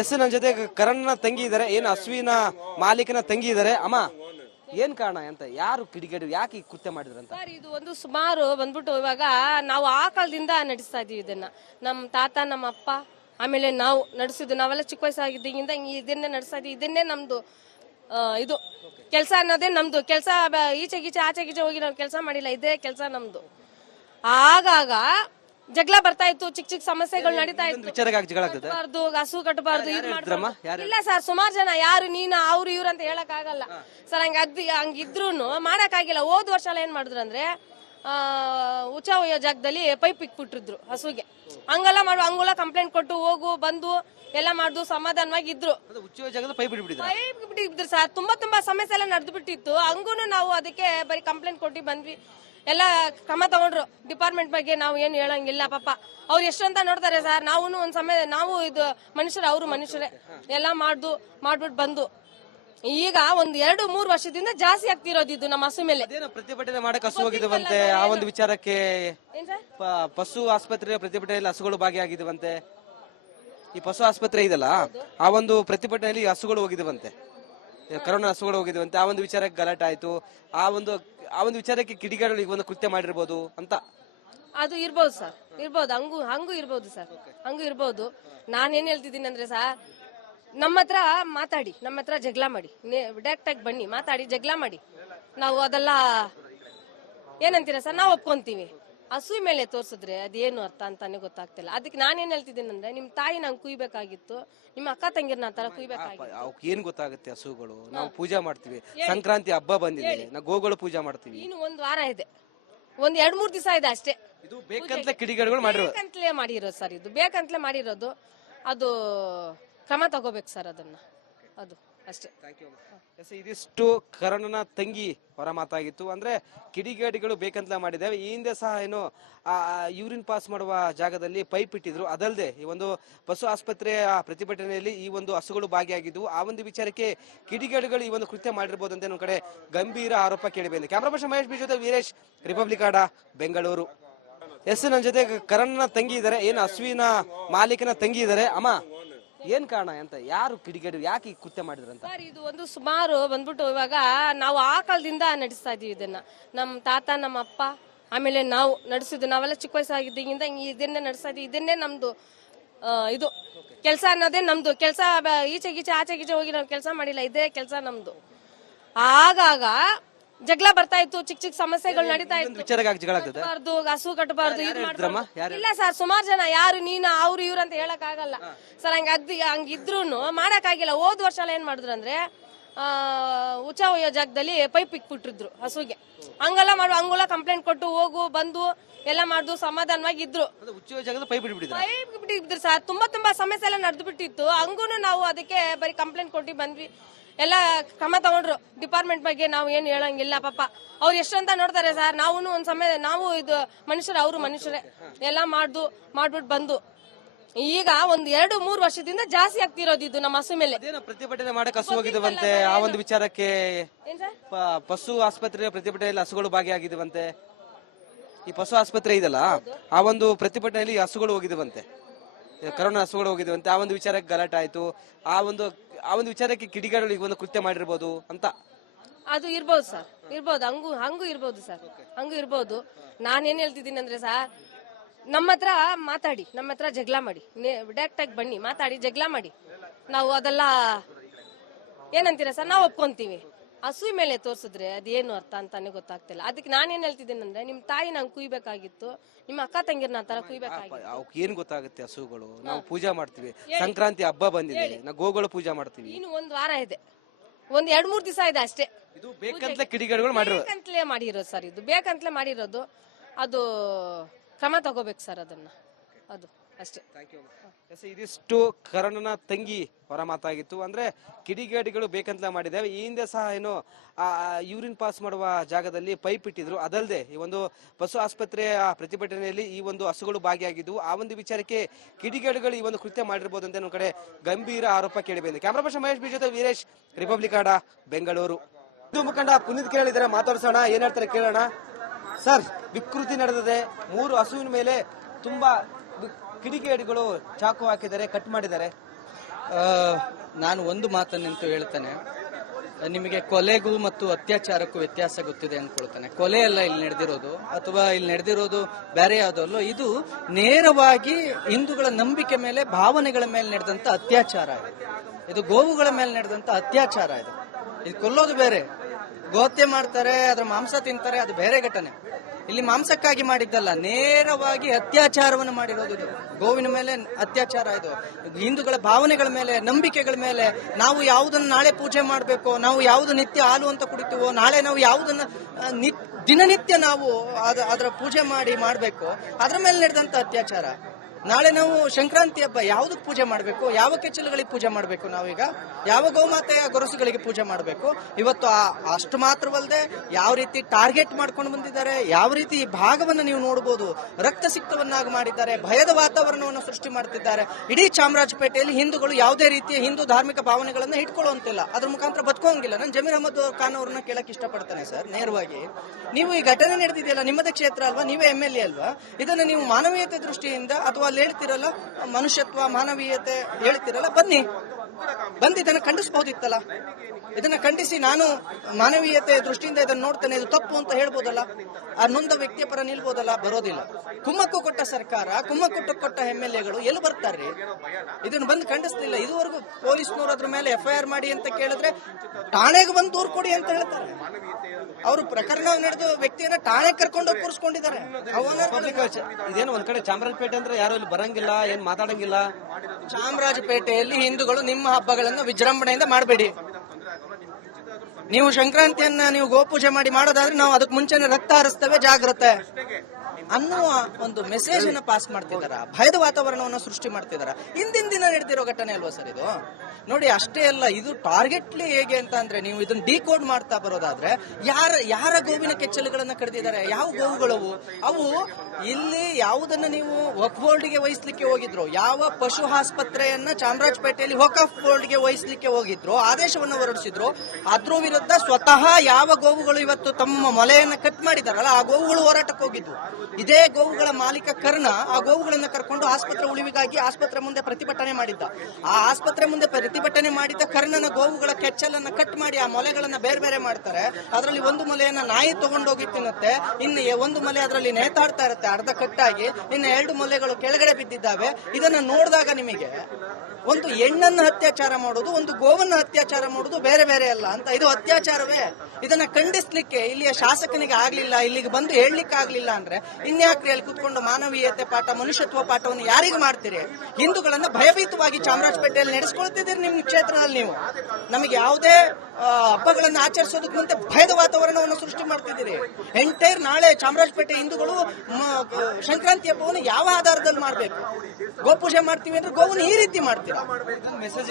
S ನನ್ನ ಜೊತೆ ಕರಣ್ನ ತಂಗಿ ಇದಾರೆ, ಏನು ಹಸುವಿನ ಮಾಲೀಕನ ತಂಗಿ ಇದಾರೆ. ಅಮ್ಮ, ಏನ್ ಕಾರಣ ಅಂತ, ಯಾರು ಕಿಡಿಗೇಡಿ, ಯಾಕೆ ಕೃತ್ಯ ಮಾಡಿದ್ರಂತ? ಸರ್, ಇದು ಒಂದು ಸುಮಾರು ಬಂದ್ಬಿಟ್ಟು ಇವಾಗ ನಾವು ಆ ಕಾಲದಿಂದ ನಡೆಸ್ತಾ ಇದೀವಿ ಇದನ್ನ. ನಮ್ಮ ತಾತ, ನಮ್ಮ ಅಪ್ಪ, ಆಮೇಲೆ ನಾವು ನಡೆಸಿದ್ದು. ನಾವೆಲ್ಲ ಚಿಕ್ಕ ವಯಸ್ಸಾಗಿದ್ದರಿಂದ ಇದನ್ನೇ ನಡೆಸ್ತಾ ಇದೀವಿ. ಇದನ್ನೇ ನಮ್ದು ಇದು ಕೆಲಸ ಅನ್ನೋದೇ ನಮ್ದು ಕೆಲಸ. ಈಚೆ ಗೀಚೆ ಆಚೆ ಗೀಚೆ ಹೋಗಿ ನಾವು ಕೆಲಸ ಮಾಡಿಲ್ಲ, ಇದೇ ಕೆಲಸ ನಮ್ದು. ಆಗಾಗ ಜಗಳ ಬರ್ತಾ ಇತ್ತು, ಚಿಕ್ಕ ಚಿಕ್ಕ ಸಮಸ್ಯೆಗಳು ನಡೀತಾ ಇತ್ತು. ಕಟ್ಟಬಾರ್ದು, ಹಸು ಕಟ್ಟಬಾರ್ದು, ಇಲ್ಲ ಸರ್. ಸುಮಾರು ಜನ, ಯಾರು ನೀನು ಅವ್ರು ಇವ್ರು ಅಂತ ಹೇಳಕ್ ಆಗಲ್ಲ ಸರ್. ಹಂಗಿದ್ರು ಮಾಡಕ್ ಆಗಿಲ್ಲ. ಹೋದ್ ವರ್ಷ ಎಲ್ಲ ಏನ್ ಮಾಡಿದ್ರು ಅಂದ್ರೆ ಉಚ್ಚ ಒಯ್ಯೋ ಜಾಗದಲ್ಲಿ ಪೈಪ್ ಇಕ್ಬಿಟ್ಟಿದ್ರು ಹಸುಗೆ. ಹಂಗೆಲ್ಲ ಹಂಗೆಲ್ಲ ಕಂಪ್ಲೇಂಟ್ ಕೊಟ್ಟು ಹೋಗು ಬಂದು ಎಲ್ಲ ಮಾಡ್ದು ಸಮಾಧಾನವಾಗಿ ಇದ್ರು. ಪೈಪ್ ಬಿಟ್ಟಿದ್ರು ಸರ್. ತುಂಬಾ ಸಮಸ್ಯೆ ಎಲ್ಲ ನಡೆದು ಬಿಟ್ಟಿತ್ತು. ಹಂಗೂನು ನಾವು ಅದಕ್ಕೆ ಬರೀ ಕಂಪ್ಲೇಂಟ್ ಕೊಟ್ಟು ಬಂದ್ವಿ. ಎಲ್ಲ ಕ್ರಮ ತಗೊಂಡ್ರು ಡಿಪಾರ್ಟ್ಮೆಂಟ್ ಬಗ್ಗೆ. ನಾವು ಏನು ಹೇಳಂಗಿಲ್ಲ ಪಾಪ. ಅವ್ರು ಎಷ್ಟಂತ ನೋಡ್ತಾರೆ ಸರ್. ನಾವು ಒಂದ್ ಸಮಯ ನಾವು ಇದು ಮನುಷ್ಯರೇ, ಅವರು ಮನುಷ್ಯರೇ. ಎಲ್ಲ ಮಾಡ್ಬಿಟ್ಟು ಬಂದು ಈಗ ಒಂದ್ 2-3 ವರ್ಷದಿಂದ ಜಾಸ್ತಿ ಆಗ್ತಿರೋದು ಇದು ನಮ್ಮ ಹಸು ಮೇಲೆ. ಪ್ರತಿಭಟನೆ ಮಾಡಕ್ ಹಸು ಹೋಗಿದ್ವಂತೆ, ಆ ಒಂದು ವಿಚಾರಕ್ಕೆ ಪಶು ಆಸ್ಪತ್ರೆ ಪ್ರತಿಭಟನೆಯಲ್ಲಿ ಹಸುಗಳು ಭಾಗಿಯಾಗಿದ್ವಂತೆ. ಈ ಪಶು ಆಸ್ಪತ್ರೆ ಇದಲ್ಲ, ಆ ಒಂದು ಪ್ರತಿಭಟನೆಯಲ್ಲಿ ಹಸುಗಳು ಹೋಗಿದ್ವಂತೆ, ಕರೋನಾ ಹಸುಗಳು ಹೋಗಿದ್ವಂತೆ. ಆ ಒಂದು ವಿಚಾರಕ್ಕೆ ಗಲಾಟೆ ಆಯ್ತು. ಆ ಒಂದು ವಿಚಾರಕ್ಕೆ ಕಿಡಿಗೇಡಿಗಳು ಈಗ ಒಂದು ಕೃತ್ಯ ಮಾಡಿರ್ಬೋದು ಅಂತ. ಅದು ಇರ್ಬೋದು ಸರ್, ಇರ್ಬೋದು. ಹಂಗೂ ಇರ್ಬೋದು ಸರ್, ಹಂಗೂ ಇರ್ಬೋದು. ನಾನೇನ್ ಹೇಳ್ತಿದ್ದೀನಿ ಅಂದ್ರೆ ಸರ್, ನಮ್ಮ ಹತ್ರ ಮಾತಾಡಿ, ನಮ್ಮ ಹತ್ರ ಜಗಳ ಮಾಡಿ, ಡೈರೆಕ್ಟ್ ಆಗಿ ಬನ್ನಿ, ಮಾತಾಡಿ ಜಗಳ ಮಾಡಿ. ನಾವು ಅದೆಲ್ಲ ಏನಂತೀರ ಸರ್, ನಾವು ಒಪ್ಕೊಂತೀವಿ. ಹಸು ಮೇಲೆ ತೋರ್ಸಿದ್ರೆ ಅದೇನು ಅರ್ಥ ಅಂತಾನೆ ಗೊತ್ತಾಗ್ತಿಲ್ಲ. ಅದಕ್ಕೆ ನಾನೇನ್ ಹೇಳ್ತಿದ್ದೀನಿ ಅಂದ್ರೆ, ನಿಮ್ ತಾಯಿ ನಂಗೆ ಕುಯ್ಬೇಕಾಗಿತ್ತು, ನಿಮ್ಮ ಅಕ್ಕ ತಂಗಿರ್ನ ತರ ಕುಯ್ಬೇಕಾಗಿತ್ತು. ಏನ್ ಗೊತ್ತಾಗುತ್ತೆ, ಹಸುಗಳು ನಾವು ಪೂಜೆ ಮಾಡ್ತೀವಿ. ಸಂಕ್ರಾಂತಿ ಹಬ್ಬ ಬಂದಿದೆ, ನಾವು ಗೋಗಳು ಪೂಜೆ ಮಾಡ್ತೀವಿ. ಇನ್ನು 1 ವಾರ ಇದೆ, 1-2-3 ದಿವಸ ಇದೆ ಅಷ್ಟೇ. ಇದು ಬೇಕಂತಲೇ ಕಿಡಿಗೇಡಿಗಳು ಮಾಡಿರೋದು ಸರ್. ಇದು ಬೇಕಂತಲೇ ಮಾಡಿರೋದು. ಅದು ಕ್ರಮ ತಗೋಬೇಕು ಸರ್, ಅದನ್ನ. ಅದು ಅಷ್ಟೇ. ಇದಿಷ್ಟು ಕರ್ಣನ ತಂಗಿ ಹೊರ ಮಾತಾಗಿತ್ತು. ಅಂದ್ರೆ ಕಿಡಿಗೇಡಿಗಳು ಬೇಕಂತಲೇ ಮಾಡಿದ್ದೇವೆ. ಈ ಹಿಂದೆ ಸಹ ಏನು ಯೂರಿನ್ ಪಾಸ್ ಮಾಡುವ ಜಾಗದಲ್ಲಿ ಪೈಪ್ ಇಟ್ಟಿದ್ರು. ಅದಲ್ಲದೆ ಈ ಒಂದು ಪಶು ಆಸ್ಪತ್ರೆಯ ಪ್ರತಿಭಟನೆಯಲ್ಲಿ ಈ ಒಂದು ಹಸುಗಳು ಭಾಗಿಯಾಗಿದ್ವು. ಆ ಒಂದು ವಿಚಾರಕ್ಕೆ ಕಿಡಿಗೇಡಿಗಳು ಈ ಒಂದು ಕೃತ್ಯ ಮಾಡಿರ್ಬೋದು ಅಂತ ಒಂದು ಕಡೆ ಗಂಭೀರ ಆರೋಪ ಕೇಳಿಬಂದಿದೆ. ಕ್ಯಾಮರಾ ಪರ್ಸನ್ ಮಹೇಶ್ ಬಿ ಜೊತೆ ವೀರೇಶ್, ರಿಪಬ್ಲಿಕ್ ಕನ್ನಡ, ಬೆಂಗಳೂರು. ಎಸ್ ನನ್ನ ಜೊತೆ ಕರ್ಣನ ತಂಗಿ ಇದಾರೆ, ಏನು ಹಸುವಿನ ಮಾಲೀಕನ ತಂಗಿ ಇದಾರೆ. ಅಮ್ಮ, ಏನ್ ಕಾರಣ ಅಂತ, ಯಾರು ಕಿಡಿಗೇಡಿ, ಯಾಕೆ ಕೃತ್ಯ ಮಾಡಿದ್ರಂತ? ಸರ್, ಇದು ಒಂದು ಸುಮಾರು ಬಂದ್ಬಿಟ್ಟು ಇವಾಗ ನಾವು ಆ ಕಾಲದಿಂದ ನಡೆಸ್ತಾ ಇದೀವಿ ಇದನ್ನ. ನಮ್ಮ ತಾತ, ನಮ್ಮ ಅಪ್ಪ, ಆಮೇಲೆ ನಾವು ನಡೆಸಿದ್ದು. ನಾವೆಲ್ಲ ಚಿಕ್ಕ ವಯಸ್ಸಾಗಿದ್ದರಿಂದ ಇದನ್ನೇ ನಡೆಸ್ತಾ ಇದೀವಿ. ಇದನ್ನೇ ನಮ್ದು ಇದು ಕೆಲಸ ಅನ್ನೋದೇ ನಮ್ದು ಕೆಲಸ. ಈಚೆ ಗೀಚೆ ಆಚೆ ಗೀಚೆ ಹೋಗಿ ನಾವು ಕೆಲಸ ಮಾಡಿಲ್ಲ, ಇದೇ ಕೆಲಸ ನಮ್ದು. ಆಗಾಗ ಜಗಳ ಬರ್ತಾ ಇತ್ತು, ಚಿಕ್ಕ ಚಿಕ್ಕ ಸಮಸ್ಯೆಗಳು ನಡೀತಾ ಇತ್ತು. ಕಟ್ಟಬಾರ್ದು, ಹಸು ಕಟ್ಟಬಾರ್ದು, ಇಲ್ಲ ಸರ್. ಸುಮಾರು ಜನ, ಯಾರು ನೀನು ಅವ್ರು ಇವ್ರು ಅಂತ ಹೇಳಕ್ ಆಗಲ್ಲ ಸರ್. ಹಂಗಿದ್ರು ಮಾಡಕ್ ಆಗಿಲ್ಲ. ಹೋದ್ ವರ್ಷ ಎಲ್ಲ ಏನ್ ಮಾಡಿದ್ರು ಅಂದ್ರೆ ಉಚ್ಚ ಒಯ್ಯೋ ಜಾಗದಲ್ಲಿ ಪೈಪ್ ಇಕ್ಬಿಟ್ಟಿದ್ರು ಹಸುಗೆ. ಹಂಗೆಲ್ಲ ಕಂಪ್ಲೇಂಟ್ ಕೊಟ್ಟು ಹೋಗು ಬಂದು ಎಲ್ಲ ಮಾಡ್ದು ಸಮಾಧಾನವಾಗಿ ಇದ್ರು. ಪೈಪ್ ಬಿಟ್ಟಿದ್ರು ಸರ್. ತುಂಬಾ ಸಮಸ್ಯೆ ಎಲ್ಲ ನಡೆದು ಬಿಟ್ಟಿತ್ತು. ಹಂಗೂನು ನಾವು ಅದಕ್ಕೆ ಬರೀ ಕಂಪ್ಲೇಂಟ್ ಕೊಟ್ಟು ಬಂದ್ವಿ. ಎಲ್ಲ ಕ್ರಮ ತಗೊಂಡ್ರು ಡಿಪಾರ್ಟ್ಮೆಂಟ್ ಬಗ್ಗೆ. ನಾವು ಏನು ಹೇಳಂಗಿಲ್ಲ ಪಾಪ. ಅವ್ರು ಎಷ್ಟಂತ ನೋಡ್ತಾರೆ ಸರ್. ನಾವು ಒಂದ್ ಸಮಯ ನಾವು ಇದು ಮನುಷ್ಯರೇ, ಅವರು ಮನುಷ್ಯರೇ. ಎಲ್ಲ ಮಾಡ್ಬಿಟ್ಟು ಬಂದು ಈಗ ಒಂದ್ 2-3 ವರ್ಷದಿಂದ ಜಾಸ್ತಿ ಆಗ್ತಿರೋದು ಇದು ನಮ್ಮ ಹಸು ಮೇಲೆ. ಪ್ರತಿಭಟನೆ ಮಾಡಕ್ ಹಸು ಹೋಗಿದ್ವಂತೆ, ಆ ಒಂದು ವಿಚಾರಕ್ಕೆ ಪಶು ಆಸ್ಪತ್ರೆ ಪ್ರತಿಭಟನೆಯಲ್ಲಿ ಹಸುಗಳು ಭಾಗಿಯಾಗಿದ್ವಂತೆ. ಈ ಪಶು ಆಸ್ಪತ್ರೆ ಇದಲ್ಲ, ಆ ಒಂದು ಪ್ರತಿಭಟನೆಯಲ್ಲಿ ಹಸುಗಳು ಹೋಗಿದ್ವಂತೆ, ಕರೋನಾ ಹಸುಗಳು ಹೋಗಿದ್ವಂತೆ. ಆ ಒಂದು ವಿಚಾರಕ್ಕೆ ಗಲಾಟೆ ಆಯ್ತು. ಆ ಒಂದು ವಿಚಾರಕ್ಕೆ ಕಿಡಿಗೇಡಿಗಳು ಈಗ ಒಂದು ಕೃತ್ಯ ಮಾಡಿರ್ಬೋದು ಅಂತ. ಅದು ಇರ್ಬೋದು ಸರ್, ಇರ್ಬೋದು. ಹಂಗೂ ಇರ್ಬೋದು ಸರ್, ಹಂಗೂ ಇರ್ಬೋದು. ನಾನೇನ್ ಹೇಳ್ತಿದ್ದೀನಿ ಅಂದ್ರೆ ಸರ್, ನಮ್ಮ ಹತ್ರ ಮಾತಾಡಿ, ನಮ್ಮ ಹತ್ರ ಜಗಳ ಮಾಡಿ, ಡೈರೆಕ್ಟ್ ಆಗಿ ಬನ್ನಿ, ಮಾತಾಡಿ ಜಗಳ ಮಾಡಿ. ನಾವು ಅದೆಲ್ಲ ಏನಂತೀರ ಸರ್, ನಾವು ಒಪ್ಕೊಂತೀವಿ. ಹಸು ಮೇಲೆ ತೋರ್ಸಿದ್ರೆ ಅದೇನು ಅರ್ಥ ಅಂತಾನೆ ಗೊತ್ತಾಗ್ತಿಲ್ಲ. ಅದಕ್ಕೆ ನಾನೇನ್ ಹೇಳ್ತಿದ್ದೀನಿ ಅಂದ್ರೆ, ನಿಮ್ ತಾಯಿ ನಂಗೆ ಕುಯ್ಬೇಕಾಗಿತ್ತು, ನಿಮ್ಮ ಅಕ್ಕ ತಂಗಿರ್ನ ತರ ಕುಯ್ಬೇಕಾಗಿತ್ತು. ಏನ್ ಗೊತ್ತಾಗುತ್ತೆ, ಹಸುಗಳು ನಾವು ಪೂಜೆ ಮಾಡ್ತೀವಿ. ಸಂಕ್ರಾಂತಿ ಹಬ್ಬ ಬಂದಿದೆ, ನಾವು ಗೋಗಳು ಪೂಜೆ ಮಾಡ್ತೀವಿ. ಇನ್ನು 1 ವಾರ ಇದೆ, 1-2-3 ದಿವಸ ಇದೆ ಅಷ್ಟೇ. ಇದು ಬೇಕಂತಲೇ ಕಿಡಿಗೇಡಿಗಳು ಮಾಡಿರೋದು ಸರ್. ಇದು ಬೇಕಂತಲೇ ಮಾಡಿರೋದು. ಅದು ಕ್ರಮ ತಗೋಬೇಕು ಸರ್, ಅದನ್ನ. ಅದು ಅಷ್ಟೇ. ಇದಿಷ್ಟು ಕರ್ಣನ ತಂಗಿ ಹೊರ ಮಾತಾಗಿತ್ತು. ಅಂದ್ರೆ ಕಿಡಿಗೇಡಿಗಳು ಬೇಕಂತ ಮಾಡಿದ್ದೇವೆ. ಈ ಹಿಂದೆ ಸಹ ಏನು ಯೂರಿನ್ ಪಾಸ್ ಮಾಡುವ ಜಾಗದಲ್ಲಿ ಪೈಪ್ ಇಟ್ಟಿದ್ರು. ಅದಲ್ಲದೆ ಈ ಒಂದು ಪಶು ಆಸ್ಪತ್ರೆಯ ಪ್ರತಿಭಟನೆಯಲ್ಲಿ ಈ ಒಂದು ಹಸುಗಳು ಭಾಗಿಯಾಗಿದ್ವು. ಆ ಒಂದು ವಿಚಾರಕ್ಕೆ ಕಿಡಿಗೇಡಿಗಳು ಈ ಒಂದು ಕೃತ್ಯ ಮಾಡಿರ್ಬೋದು ಅಂತ ಒಂದು ಕಡೆ ಗಂಭೀರ ಆರೋಪ ಕೇಳಿಬಂದಿದೆ. ಕ್ಯಾಮರಾ ಪರ್ಸನ್ ಮಹೇಶ್ ಬಿ ಜೊತೆ ವೀರೇಶ್, ರಿಪಬ್ಲಿಕ್ ಕನ್ನಡ, ಬೆಂಗಳೂರು. ಹಿಂದೂ ಮುಖಂಡ ಪುನೀತ್ ಕೇಳಿದರೆ ಮಾತಾಡ್ಸೋಣ, ಏನ್ ಹೇಳ್ತಾರೆ ಕೇಳೋಣ. ಸರ್, ವಿಕೃತಿ ನಡೆದಿದೆ. 3 ಹಸುವಿನ ಮೇಲೆ ತುಂಬಾ ಕಿಡಿಗೇಡಿಗಳು ಚಾಕು ಹಾಕಿದ್ದಾರೆ, ಕಟ್ ಮಾಡಿದ್ದಾರೆ. ನಾನು ಒಂದು ಮಾತನ್ನಂತೂ ಹೇಳ್ತೇನೆ, ನಿಮಗೆ ಕೊಲೆಗೂ ಮತ್ತು ಅತ್ಯಾಚಾರಕ್ಕೂ ವ್ಯತ್ಯಾಸ ಗೊತ್ತಿದೆ ಅನ್ಕೊಳ್ತಾನೆ. ಕೊಲೆ ಎಲ್ಲ ಇಲ್ಲಿ ನಡೆದಿರೋದು ಅಥವಾ ಇಲ್ಲಿ ನಡೆದಿರೋದು ಬೇರೆ ಯಾವುದಲ್ಲೋ, ಇದು ನೇರವಾಗಿ ಹಿಂದೂಗಳ ನಂಬಿಕೆ ಮೇಲೆ, ಭಾವನೆಗಳ ಮೇಲೆ ನಡೆದಂತ ಅತ್ಯಾಚಾರ ಇದು ಗೋವುಗಳ ಮೇಲೆ ನಡೆದಂತ ಅತ್ಯಾಚಾರ ಇದು ಕೊಲ್ಲೋದು ಬೇರೆ, ಗೋಹತ್ಯೆ ಮಾಡ್ತಾರೆ, ಅದ್ರ ಮಾಂಸ ತಿಂತಾರೆ, ಅದು ಬೇರೆ ಘಟನೆ. ಇಲ್ಲಿ ಮಾಂಸಕ್ಕಾಗಿ ಮಾಡಿದ್ದಲ್ಲ, ನೇರವಾಗಿ ಅತ್ಯಾಚಾರವನ್ನು ಮಾಡಿರೋದು ಇದು. ಗೋವಿನ ಮೇಲೆ ಅತ್ಯಾಚಾರ ಇದು. ಹಿಂದೂಗಳ ಭಾವನೆಗಳ ಮೇಲೆ, ನಂಬಿಕೆಗಳ ಮೇಲೆ, ನಾವು ಯಾವುದನ್ನು ನಾಳೆ ಪೂಜೆ ಮಾಡಬೇಕು, ನಾವು ಯಾವುದು ನಿತ್ಯ ಹಾಲು ಅಂತ ಕುಡಿತೀವೋ, ನಾಳೆ ನಾವು ಯಾವುದನ್ನ ದಿನನಿತ್ಯ ನಾವು ಅದರ ಪೂಜೆ ಮಾಡಬೇಕು, ಅದ್ರ ಮೇಲೆ ನಡೆದಂತ ಅತ್ಯಾಚಾರ. ನಾಳೆ ನಾವು ಸಂಕ್ರಾಂತಿ ಹಬ್ಬ ಯಾವುದಕ್ಕೆ ಪೂಜೆ ಮಾಡಬೇಕು, ಯಾವ ಕೆಚ್ಚಲುಗಳಿಗೆ ಪೂಜೆ ಮಾಡಬೇಕು, ನಾವೀಗ ಯಾವ ಗೋಮಾತೆಯ ಗೊರಸುಗಳಿಗೆ ಪೂಜೆ ಮಾಡಬೇಕು. ಇವತ್ತು ಅಷ್ಟು ಮಾತ್ರವಲ್ಲದೆ ಯಾವ ರೀತಿ ಟಾರ್ಗೆಟ್ ಮಾಡ್ಕೊಂಡು ಬಂದಿದ್ದಾರೆ, ಯಾವ ರೀತಿ ಈ ಭಾಗವನ್ನು ನೀವು ನೋಡಬಹುದು, ರಕ್ತಸಿಕ್ತವನ್ನಾಗಿ ಮಾಡಿದ್ದಾರೆ, ಭಯದ ವಾತಾವರಣವನ್ನು ಸೃಷ್ಟಿ ಮಾಡ್ತಿದ್ದಾರೆ. ಇಡೀ ಚಾಮರಾಜಪೇಟೆಯಲ್ಲಿ ಹಿಂದೂಗಳು ಯಾವುದೇ ರೀತಿಯ ಹಿಂದೂ ಧಾರ್ಮಿಕ ಭಾವನೆಗಳನ್ನ ಇಟ್ಕೊಳ್ಳುವಂತಿಲ್ಲ, ಅದ್ರ ಮುಖಾಂತರ ಬದುಕೋಂಗಿಲ್ಲ. ನಾನು ಜಮೀರ್ ಅಹಮದ್ ಖಾನ್ ಅವ್ರನ್ನ ಕೇಳಕ್ ಇಷ್ಟಪಡ್ತೇನೆ ಸರ್, ನೇರವಾಗಿ ನೀವು ಈ ಘಟನೆ ನಡೆದಿದೆಯಲ್ಲ, ನಿಮ್ಮದೇ ಕ್ಷೇತ್ರ ಅಲ್ವಾ, ನೀವೇ MLA ಅಲ್ವಾ, ಇದನ್ನ ನೀವು ಮಾನವೀಯತೆ ದೃಷ್ಟಿಯಿಂದ ಅಥವಾ ಅಲ್ಲಿ ಹೇಳ್ತಿರಲ್ಲ ಮನುಷ್ಯತ್ವ ಮಾನವೀಯತೆ ಹೇಳ್ತಿರಲ್ಲ, ಬಂದು ಇದನ್ನ ಖಂಡಿಸಬಹುದಿತ್ತಲ್ಲ. ಇದನ್ನ ಖಂಡಿಸಿ ನಾನು ಮಾನವೀಯತೆ ದೃಷ್ಟಿಯಿಂದ ಇದನ್ನ ನೋಡ್ತೇನೆ, ಇದು ತಪ್ಪು ಅಂತ ಹೇಳ್ಬೋದಲ್ಲ, ಆ ನೊಂದ ವ್ಯಕ್ತಿಯ ಪರ ನಿಲ್ಬೋದಲ್ಲ. ಬರೋದಿಲ್ಲ. ಕುಮ್ಮಕ್ಕು ಕೊಟ್ಟ ಸರ್ಕಾರ, ಕುಮ್ಮಕ್ಕು ಕೊಟ್ಟ MLAಗಳು ಎಲ್ಲಿ ಬರ್ತಾರೆ? ಇದನ್ನು ಬಂದು ಖಂಡಿಸ್ಲಿಲ್ಲ. ಇದುವರೆಗೂ ಪೊಲೀಸ್ನವರು ಅದ್ರ ಮೇಲೆ FIR ಮಾಡಿ ಅಂತ ಕೇಳಿದ್ರೆ ಠಾಣೆಗೆ ಬಂದು ದೂರು ಕೊಡಿ ಅಂತ ಹೇಳ್ತಾರೆ. ಅವರು ಪ್ರಕರಣ ನಡೆದು ವ್ಯಕ್ತಿಯನ್ನ ಠಾಣೆ ಕರ್ಕೊಂಡು ಹೋಗಿ ಕೂರಿಸ್ಕೊಂಡಿದ್ದಾರೆ. ಇದೇನು ಒಂದ್ ಕಡೆ ಚಾಮರಾಜಪೇಟೆ ಅಂದ್ರೆ ಯಾರು ಇಲ್ಲಿ ಬರಂಗಿಲ್ಲ, ಏನ್ ಮಾತಾಡಂಗಿಲ್ಲ. ಚಾಮರಾಜಪೇಟೆಯಲ್ಲಿ ಹಿಂದೂಗಳು ನಿಮ್ಮ ಹಬ್ಬಗಳನ್ನು ವಿಜೃಂಭಣೆಯಿಂದ ಮಾಡಬೇಡಿ. ನೀವು ಸಂಕ್ರಾಂತಿಯನ್ನ ನೀವು ಗೋಪೂಜೆ ಮಾಡೋದಾದ್ರೆ ನಾವು ಅದಕ್ಕೆ ಮುಂಚೆನೆ ರಕ್ತ ಹರಿಸ್ತೇವೆ, ಜಾಗ್ರತೆ ಅನ್ನುವ ಒಂದು ಮೆಸೇಜ್ ಅನ್ನ ಪಾಸ್ ಮಾಡ್ತಿದಾರ, ಭಯದ ವಾತಾವರಣವನ್ನು ಸೃಷ್ಟಿ ಮಾಡ್ತಿದಾರ. ಹಿಂದಿನ ದಿನ ನಡೆದಿರೋ ಘಟನೆ ಅಲ್ವಾ ಸರ್ ಇದು? ನೋಡಿ, ಅಷ್ಟೇ ಅಲ್ಲ, ಇದು ಟಾರ್ಗೆಟ್ಲಿ ಹೇಗೆ ಅಂತ ಅಂದ್ರೆ, ನೀವು ಇದನ್ನ ಡಿಕೋಡ್ ಮಾಡ್ತಾ ಬರೋದಾದ್ರೆ, ಯಾರ ಗೋವಿನ ಕೆಚ್ಚಲುಗಳನ್ನ ಕಡಿದಿದ್ದಾರೆ, ಯಾವ ಗೋವುಗಳವು ಅವು? ಇಲ್ಲಿ ಯಾವುದನ್ನ ನೀವು ವಕ್ಫ್ ಬೋರ್ಡ್ಗೆ ವಹಿಸ್ಲಿಕ್ಕೆ ಹೋಗಿದ್ರು, ಯಾವ ಪಶು ಆಸ್ಪತ್ರೆಯನ್ನ ಚಾಮರಾಜಪೇಟೆಯಲ್ಲಿ ವಕ್ಫ್ ಬೋರ್ಡ್ಗೆ ವಹಿಸ್ಲಿಕ್ಕೆ ಹೋಗಿದ್ರು, ಆದೇಶವನ್ನು ಹೊರಡಿಸಿದ್ರು, ಅದ್ರ ವಿರುದ್ಧ ಸ್ವತಃ ಯಾವ ಗೋವುಗಳು ಇವತ್ತು ತಮ್ಮ ಮೊಲೆಯನ್ನ ಕಟ್ ಮಾಡಿದಾರಲ್ಲ, ಆ ಗೋವುಗಳು ಹೋರಾಟಕ್ಕೆ ಹೋಗಿದ್ವು. ಇದೇ ಗೋವುಗಳ ಮಾಲೀಕ ಕರ್ಣ ಆ ಗೋವುಗಳನ್ನ ಕರ್ಕೊಂಡು ಆಸ್ಪತ್ರೆ ಉಳಿವಿಗಾಗಿ ಆಸ್ಪತ್ರೆ ಮುಂದೆ ಪ್ರತಿಭಟನೆ ಮಾಡಿದ್ದ. ಆ ಆಸ್ಪತ್ರೆ ಮುಂದೆ ಪ್ರತಿಭಟನೆ ಮಾಡಿದ್ದ ಕರ್ಣನ ಗೋವುಗಳ ಕೆಚ್ಚಲನ್ನ ಕಟ್ ಮಾಡಿ ಆ ಮೊಲೆಗಳನ್ನ ಬೇರೆ ಬೇರೆ ಮಾಡ್ತಾರೆ. ಅದರಲ್ಲಿ ಒಂದು ಮೊಲೆಯನ್ನ ನಾಯಿ ತಗೊಂಡೋಗಿ ತಿನ್ನುತ್ತೆ, ಇನ್ನು ಒಂದು ಮೊಲೆ ಅದರಲ್ಲಿ ನೇತಾಡ್ತಾ ಇರುತ್ತೆ ಅರ್ಧ ಕಟ್ಟಾಗಿ, ಇನ್ನು 2 ಮೊಲೆಗಳು ಕೆಳಗಡೆ ಬಿದ್ದಿದ್ದಾವೆ. ಇದನ್ನ ನೋಡಿದಾಗ ನಿಮಗೆ ಒಂದು ಹೆಣ್ಣನ್ನು ಅತ್ಯಾಚಾರ ಮಾಡೋದು, ಒಂದು ಗೋವನ್ನು ಅತ್ಯಾಚಾರ ಮಾಡೋದು ಬೇರೆ ಬೇರೆ ಅಲ್ಲ ಅಂತ. ಇದು ಅತ್ಯಾಚಾರವೇ. ಇದನ್ನ ಖಂಡಿಸ್ಲಿಕ್ಕೆ ಇಲ್ಲಿಯ ಶಾಸಕನಿಗೆ ಆಗ್ಲಿಲ್ಲ, ಇಲ್ಲಿಗೆ ಬಂದು ಹೇಳಲಿಕ್ಕೆ ಆಗ್ಲಿಲ್ಲ ಅಂದ್ರೆ ಇನ್ಯಾಕ್ರಿ ಅಲ್ಲಿ ಕುತ್ಕೊಂಡು ಮಾನವೀಯತೆ ಪಾಠ, ಮನುಷ್ಯತ್ವ ಪಾಠವನ್ನು ಯಾರಿಗೆ ಮಾಡ್ತೀರಿ? ಹಿಂದೂಗಳನ್ನ ಭಯಭೀತವಾಗಿ ಚಾಮರಾಜಪೇಟೆಯಲ್ಲಿ ನಡೆಸ್ಕೊಳ್ತಿದ್ದೀರಿ ನಿಮ್ಮ ಕ್ಷೇತ್ರದಲ್ಲಿ. ನೀವು ನಮಗೆ ಯಾವುದೇ ಹಬ್ಬಗಳನ್ನು ಆಚರಿಸೋದಕ್ಕೆ ಮುಂದೆ ಭಯದ ವಾತಾವರಣವನ್ನು ಸೃಷ್ಟಿ ಮಾಡ್ತಿದ್ದೀರಿ. ಎಂಟೈರ್ ನಾಳೆ ಚಾಮರಾಜಪೇಟೆ ಹಿಂದೂಗಳು ಸಂಕ್ರಾಂತಿ ಹಬ್ಬವನ್ನು ಯಾವ ಆಧಾರದಲ್ಲಿ ಮಾಡ್ಬೇಕು? ಗೋಪೂಜೆ ಮಾಡ್ತೀವಿ ಅಂದ್ರೆ ಗೋವನ್ನು ಈ ರೀತಿ ಮಾಡ್ತೀರಾ? ಮೆಸೇಜ್